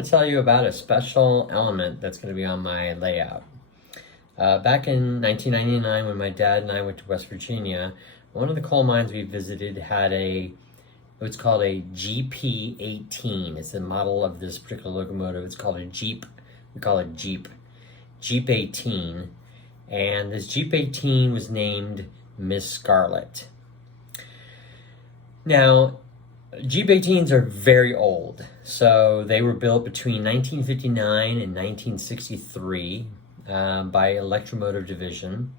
want to tell you about a special element that's going to be on my layout. Back in 1999, when my dad and I went to West Virginia, one of the coal mines we visited had what's called a GP-18. It's the model of this particular locomotive. It's called a Jeep. We call it Jeep. Jeep 18. And this Jeep 18 was named Miss Scarlet. Now, Jeep 18s are very old. So they were built between 1959 and 1963 by Electromotive Division,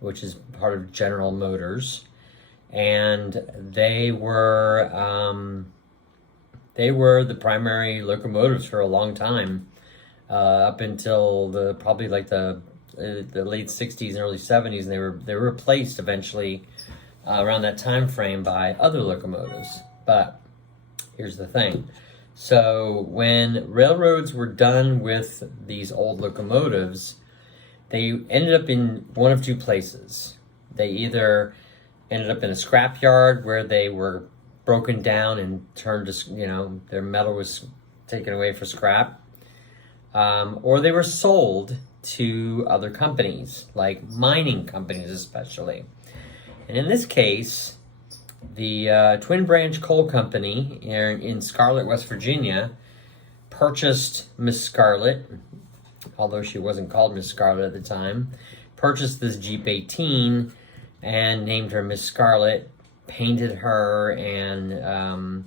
which is part of General Motors. And they were the primary locomotives for a long time, up until probably like the late 60s and early 70s, and they were replaced eventually around that time frame by other locomotives. But here's the thing. So when railroads were done with these old locomotives, they ended up in one of two places. They either ended up in a scrapyard where they were broken down and turned to, their metal was taken away for scrap, or they were sold to other companies, like mining companies especially. And in this case, the Twin Branch Coal Company in Scarlet, West Virginia, purchased Miss Scarlet, although she wasn't called Miss Scarlet at the time, purchased this Jeep 18 and named her Miss Scarlet, painted her, and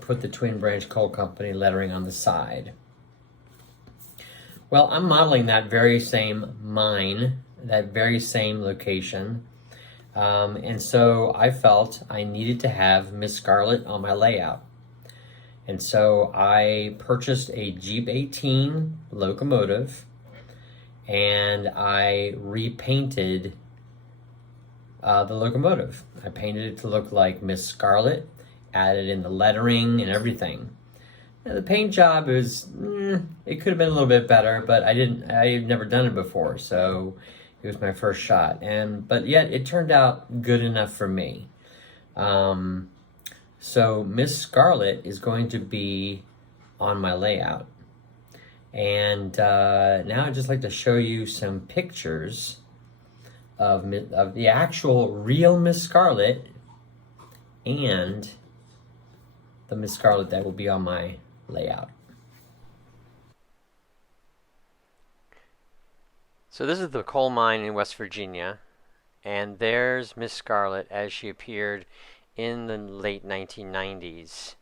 put the Twin Branch Coal Company lettering on the side. Well, I'm modeling that very same mine, that very same location. And so I felt I needed to have Miss Scarlet on my layout. And so I purchased a Jeep 18 locomotive, and I repainted the locomotive. I painted it to look like Miss Scarlet, added in the lettering and everything. Now, the paint job it could have been a little bit better, but I had never done it before, so it was my first shot. But yet it turned out good enough for me. So Miss Scarlet is going to be on my layout. And now I'd just like to show you some pictures of the actual real Miss Scarlet and the Miss Scarlet that will be on my layout. So this is the coal mine in West Virginia, and there's Miss Scarlet as she appeared in the late 1990s.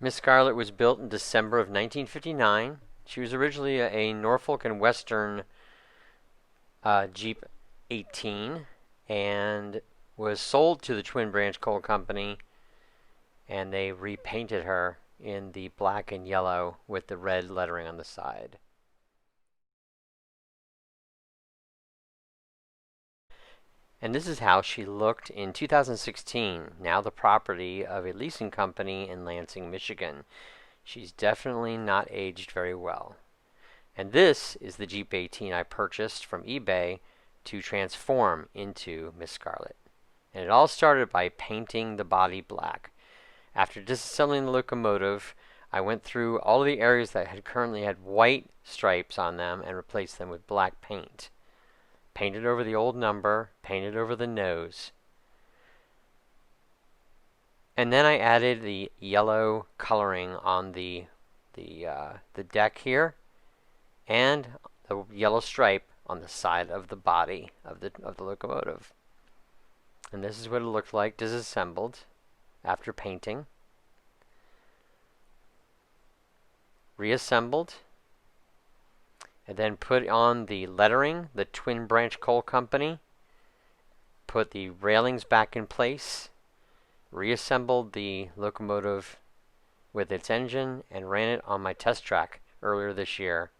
Miss Scarlet was built in December of 1959. She was originally a Norfolk and Western Jeep 18 and was sold to the Twin Branch Coal Company, and they repainted her in the black and yellow with the red lettering on the side. And this is how she looked in 2016, now the property of a leasing company in Lansing, Michigan. She's definitely not aged very well. And this is the Jeep 18 I purchased from eBay to transform into Miss Scarlet. And it all started by painting the body black. After disassembling the locomotive, I went through all of the areas that currently had white stripes on them and replaced them with black paint. Painted over the old number, painted over the nose. And then I added the yellow coloring on the deck here, and the yellow stripe on the side of the body of the locomotive. And this is what it looked like disassembled after painting. Reassembled, and then put on the lettering, the Twin Branch Coal Company, put the railings back in place, reassembled the locomotive with its engine, and ran it on my test track earlier this year,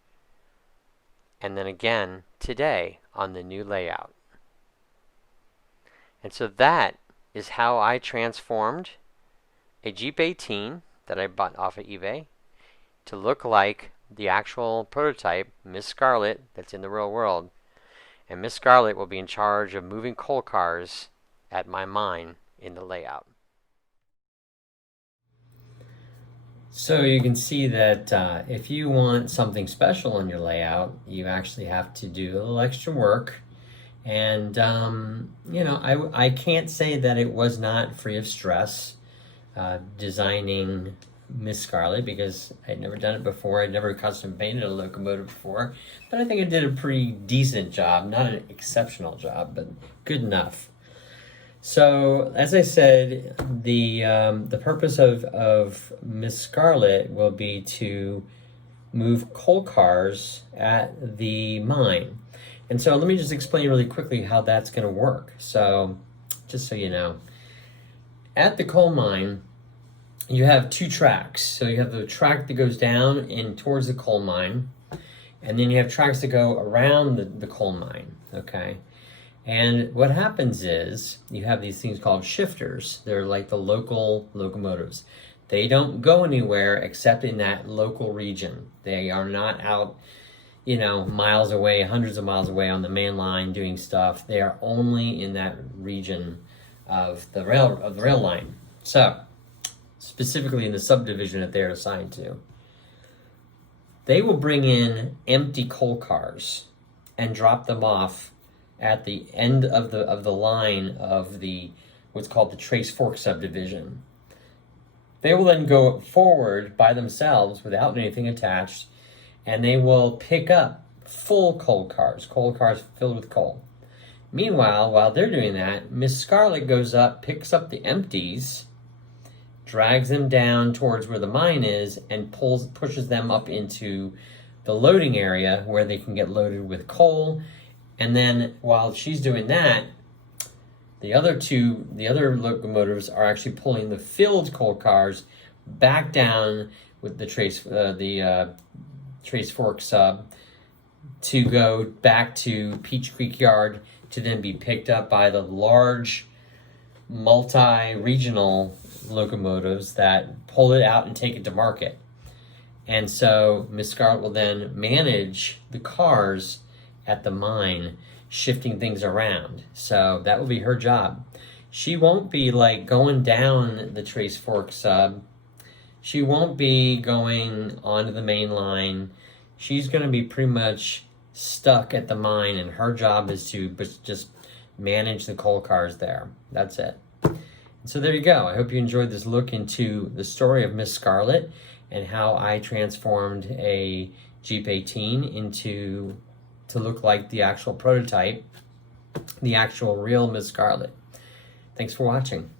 and then again today on the new layout. And so that is how I transformed a Jeep 18 that I bought off of eBay to look like the actual prototype, Miss Scarlet, that's in the real world. And Miss Scarlet will be in charge of moving coal cars at my mine in the layout. So you can see that if you want something special in your layout, you actually have to do a little extra work. And, you know, I can't say that it was not free of stress designing Miss Scarlet, because I'd never done it before. I'd never custom painted a locomotive before. But I think I did a pretty decent job. Not an exceptional job, but good enough. So, as I said, the purpose of Miss Scarlet will be to move coal cars at the mine. And so let me just explain really quickly how that's going to work. So, just so you know, at the coal mine, you have two tracks. So you have the track that goes down in towards the coal mine, and then you have tracks that go around the coal mine, okay? And what happens is you have these things called shifters. They're like the local locomotives. They don't go anywhere except in that local region. They are not out, you know, miles away, hundreds of miles away on the main line doing stuff. They are only in that region of the rail line. So, specifically in the subdivision that they're assigned to. They will bring in empty coal cars and drop them off at the end of the line of the what's called the Trace Fork subdivision. They will then go forward by themselves without anything attached, and they will pick up full coal cars filled with coal. Meanwhile, while they're doing that, Miss Scarlet goes up, picks up the empties, drags them down towards where the mine is, and pushes them up into the loading area where they can get loaded with coal. And then while she's doing that, the other locomotives are actually pulling the filled coal cars back down with the Trace Fork sub to go back to Peach Creek Yard to then be picked up by the large multi-regional locomotives that pull it out and take it to market. And so Miss Scarlet will then manage the cars at the mine, shifting things around. So that will be her job. She won't be like going down the Trace Fork sub. She won't be going onto the main line. She's going to be pretty much stuck at the mine, and her job is to just manage the coal cars there. That's it. So there you go. I hope you enjoyed this look into the story of Miss Scarlet and how I transformed a Jeep 18 to look like the actual prototype, the actual real Miss Scarlet. Thanks for watching.